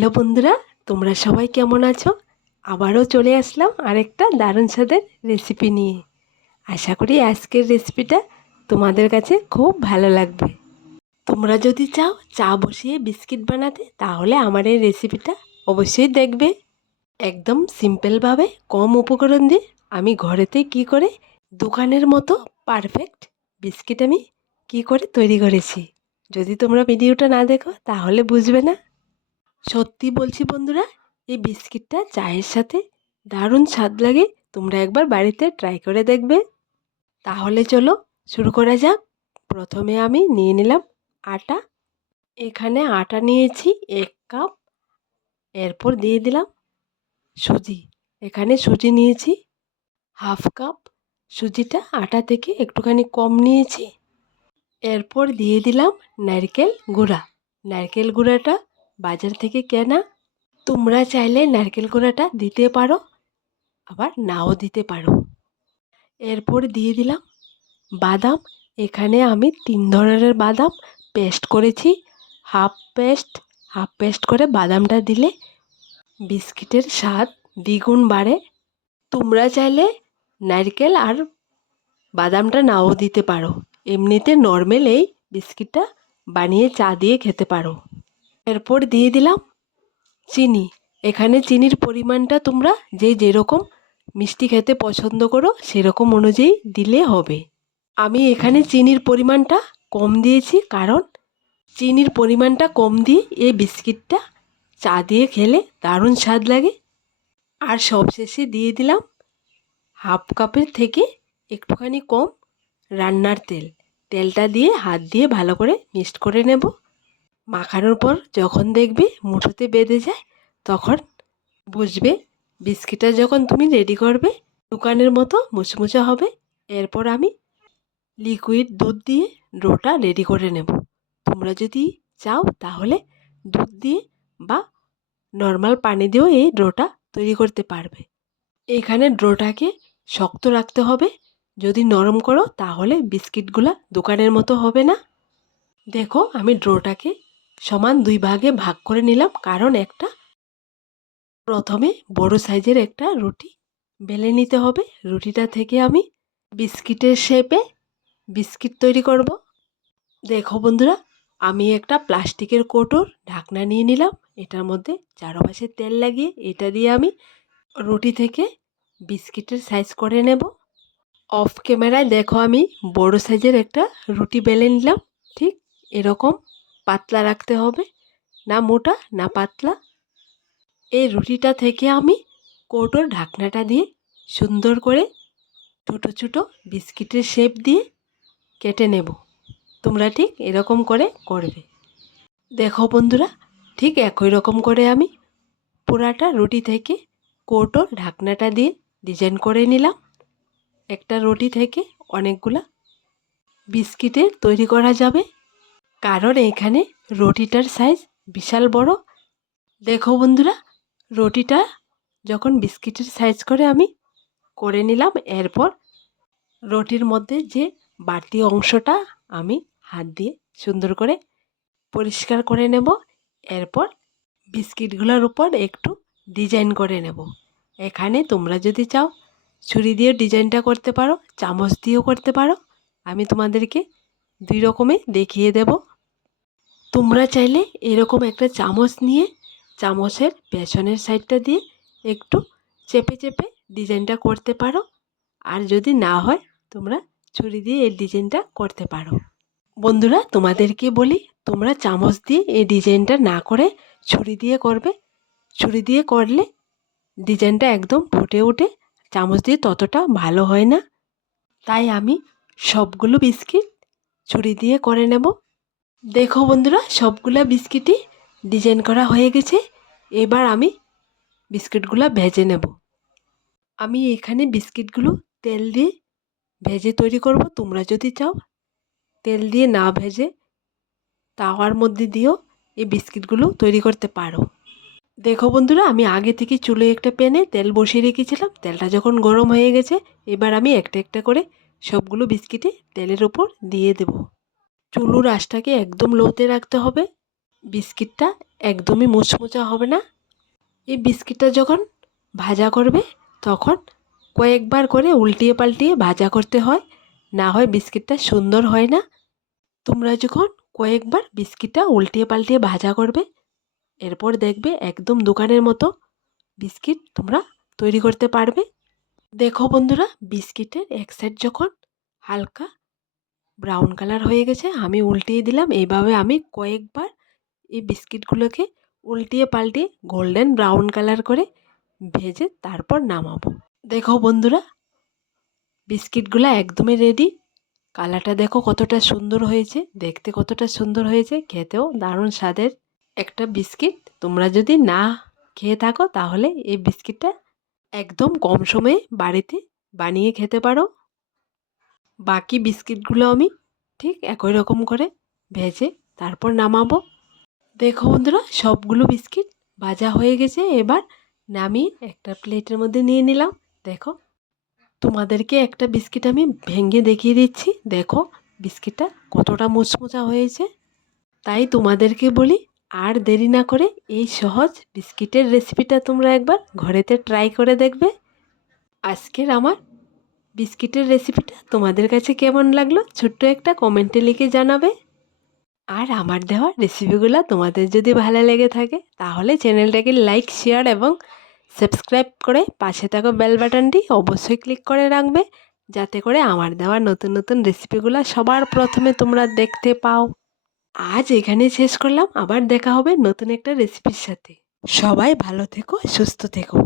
Hello বন্ধুরা, তোমরা সবাই কেমন আছো? আবারও চলে আসলাম আরেকটা দারুণ স্বাদের রেসিপি নিয়ে। আশা করি আজকের রেসিপিটা তোমাদের কাছে খুব ভালো লাগবে। তোমরা যদি চাও চা বসিয়ে বিস্কিট বানাতে, তাহলে আমার এই রেসিপিটা অবশ্যই দেখবে। একদম সিম্পলভাবে কম উপকরণ দিয়ে আমি ঘরেতে কি করে দোকানের মতো পারফেক্ট বিস্কিট আমি কি করে তৈরি করেছি। যদি তোমরা ভিডিওটা না দেখো, তাহলে বুঝবে না। সত্যি বলছি বন্ধুরা, এই বিস্কিটটা চায়ের সাথে দারুণ স্বাদ লাগে। তোমরা একবার বাড়িতে ট্রাই করে দেখবে। তাহলে চলো শুরু করা যাক। প্রথমে আমি নিয়ে নিলাম আটা। এখানে আটা নিয়েছি এক কাপ। এরপর দিয়ে দিলাম সুজি। এখানে সুজি নিয়েছি হাফ কাপ। সুজিটা আটা থেকে একটুখানি কম নিয়েছি। এরপর দিয়ে দিলাম নারকেল গুঁড়া। নারকেল গুঁড়াটা বাজার থেকে কেনা, তোমরা চাইলে নারকেল গুঁড়াটা দিতে পারো, আবার নাও দিতে পারো। এরপর দিয়ে দিলাম বাদাম। এখানে আমি তিন ধরনের বাদাম পেস্ট করেছি। হাফ পেস্ট হাফ পেস্ট করে বাদামটা দিলে বিস্কিটের স্বাদ দ্বিগুণ বাড়ে। তোমরা চাইলে নারকেল আর বাদামটা নাও দিতে পারো। এমনিতে নর্মাল এই বিস্কিটটা বানিয়ে চা দিয়ে খেতে পারো। এরপর দিয়ে দিলাম চিনি। এখানে চিনির পরিমাণটা তোমরা যে যেরকম মিষ্টি খেতে পছন্দ করো সেরকম অনুযায়ী দিলে হবে। আমি এখানে চিনির পরিমাণটা কম দিয়েছি কারণ চিনির পরিমাণটা কম দিয়ে এই বিস্কিটটা চা দিয়ে খেলে দারুণ স্বাদ লাগে। আর সবশেষে দিয়ে দিলাম হাফ কাপের থেকে একটুখানি কম রান্নার তেল। তেলটা দিয়ে হাত দিয়ে ভালো করে মিক্সড করে নেব। মাখানোর পর যখন দেখবে মুঠোতে বেঁধে যায়, তখন বুঝবে বিস্কিটটা যখন তুমি রেডি করবে, দোকানের মতো মুচমুচে হবে। এরপর আমি লিকুইড দুধ দিয়ে ডোটা রেডি করে নেব। তোমরা যদি চাও তাহলে দুধ দিয়ে বা নর্মাল পানি দিয়েও এই ডোটা তৈরি করতে পারবে। এখানে ডোটাকে শক্ত রাখতে হবে। যদি নরম করো তাহলে বিস্কিটগুলা দোকানের মতো হবে না। দেখো আমি ড্রোটাকে সমান দুই ভাগে ভাগ করে নিলাম, কারণ একটা প্রথমে বড় সাইজের একটা রুটি বেলে নিতে হবে। রুটিটা থেকে আমি বিস্কিটের শেপে বিস্কিট তৈরি করব। দেখো বন্ধুরা, আমি একটা প্লাস্টিকের কোটোর ঢাকনা নিয়ে নিলাম। এটার মধ্যে চারপাশে তেল লাগিয়ে এটা দিয়ে আমি রুটি থেকে বিস্কিটের সাইজ করে নেব। অফ ক্যামেরায় দেখো আমি বড় সাইজের একটা রুটি বেলে নিলাম, ঠিক এরকম পাতলা রাখতে হবে, না মোটা, না পাতলা। এই রুটিটা থেকে আমি কৌটোর ঢাকনাটা দিয়ে সুন্দর করে ছোটো ছোটো বিস্কিটের শেপ দিয়ে কেটে নেব। তোমরা ঠিক এরকম করে করবে। দেখো বন্ধুরা, ঠিক একই রকম করে আমি পুরাটা রুটি থেকে কৌটোর ঢাকনাটা দিয়ে ডিজাইন করে নিলাম। একটা রুটি থেকে অনেকগুলা বিস্কিটের তৈরি করা যাবে। কারণ এখানে রুটিটার সাইজ বিশাল বড়। দেখো বন্ধুরা, রুটিটা যখন বিস্কিটের সাইজ করে আমি করে নিলাম, এরপর রুটির মধ্যে যে বাড়তি অংশটা আমি হাত দিয়ে সুন্দর করে পরিষ্কার করে নেব। এরপর বিস্কিটগুলোর উপর একটু ডিজাইন করে নেব। এখানে তোমরা যদি চাও, ছুরি দিয়েও ডিজাইনটা করতে পারো, চামচ দিয়েও করতে পারো। আমি তোমাদেরকে দুই রকমে দেখিয়ে দেব। তোমরা চাইলে এরকম একটা চামচ নিয়ে চামচের পেছনের সাইডটা দিয়ে একটু চেপে চেপে ডিজাইনটা করতে পারো। আর যদি না হয়, তোমরা ছুরি দিয়ে এই ডিজাইনটা করতে পারো। বন্ধুরা, তোমাদেরকে বলি, তোমরা চামচ দিয়ে এই ডিজাইনটা না করে ছুরি দিয়ে করবে। ছুরি দিয়ে করলে ডিজাইনটা একদম ফুটে ওঠে। চামচ দিয়ে ততটা ভালো হয় না। তাই আমি সবগুলো বিস্কিট ছুরি দিয়ে করে নেব। দেখো বন্ধুরা, সবগুলো বিস্কিটই ডিজাইন করা হয়ে গেছে। এবার আমি বিস্কিটগুলো ভেজে নেব। আমি এখানে বিস্কিটগুলো তেল দিয়ে ভেজে তৈরি করব। তোমরা যদি চাও তেল দিয়ে না ভেজে তাওয়ার মধ্যে দিয়েও এই বিস্কিটগুলো তৈরি করতে পারো। দেখো বন্ধুরা, আমি আগে থেকে চুলে একটা প্যানে তেল বসিয়ে রেখেছিলাম। তেলটা যখন গরম হয়ে গেছে, এবার আমি একটা একটা করে সবগুলো বিস্কিটে তেলের ওপর দিয়ে দেব। চুলুর আঁশটাকে একদম লোতে রাখতে হবে। বিস্কিটটা একদমই মুচমুচা হবে না। এই বিস্কিটটা যখন ভাজা করবে, তখন কয়েকবার করে উল্টিয়ে পাল্টিয়ে ভাজা করতে হয়। না হয় বিস্কিটটা সুন্দর হয় না। তোমরা যখন কয়েকবার বিস্কিটটা উল্টিয়ে পাল্টিয়ে ভাজা করবে, এরপর দেখবে একদম দোকানের মতো বিস্কিট তোমরা তৈরি করতে পারবে। দেখো বন্ধুরা, বিস্কিটের এক সাইড যখন হালকা ব্রাউন কালার হয়ে গেছে, আমি উল্টিয়ে দিলাম। এইভাবে আমি কয়েকবার এই বিস্কিটগুলোকে উল্টিয়ে পাল্টিয়ে গোল্ডেন ব্রাউন কালার করে ভেজে তারপর নামাবো। দেখো বন্ধুরা, বিস্কিটগুলো একদমই রেডি কালারটা দেখো কতটা সুন্দর হয়েছে, দেখতে কতটা সুন্দর হয়েছে, খেতেও দারুণ স্বাদের একটা বিস্কিট। তোমরা যদি না খেয়ে থাকো তাহলে এই বিস্কিটটা একদম কম সময়ে বাড়িতে বানিয়ে খেতে পারো। বাকি বিস্কিটগুলো আমি ঠিক একই রকম করে ভেজে তারপর নামাবো। দেখো বন্ধুরা, সবগুলো বিস্কিট ভাজা হয়ে গেছে। এবার নামিয়ে একটা প্লেটের মধ্যে নিয়ে নিলাম। দেখো, তোমাদেরকে একটা বিস্কিট আমি ভেঙে দেখিয়ে দিচ্ছি। দেখো, বিস্কিটটা কতটা মোচমোচা হয়েছে। তাই তোমাদেরকে বলি, আর দেরি না করে এই সহজ বিস্কিটের রেসিপিটা তোমরা একবার ঘরেতে ট্রাই করে দেখবে। আজকের আমার বিস্কিটের রেসিপিটা তোমাদের কাছে কেমন লাগল? ছোট্ট একটা কমেন্টে লিখে জানাবে। আর আমার দেওয়া রেসিপিগুলো তোমাদের যদি ভালো লেগে থাকে, তাহলে চ্যানেলটাকে লাইক শেয়ার এবং সাবস্ক্রাইব করে পাশে থাকা বেল বাটনটি অবশ্যই ক্লিক করে রাখবে, যাতে করে আমার দেওয়া নতুন নতুন রেসিপিগুলো সবার প্রথমে তোমরা দেখতে পাও। আজ এখানে শেষ করলাম, আবার দেখা হবে নতুন একটা রেসিপির সাথে। সবাই ভালো থেকো, সুস্থ থেকো।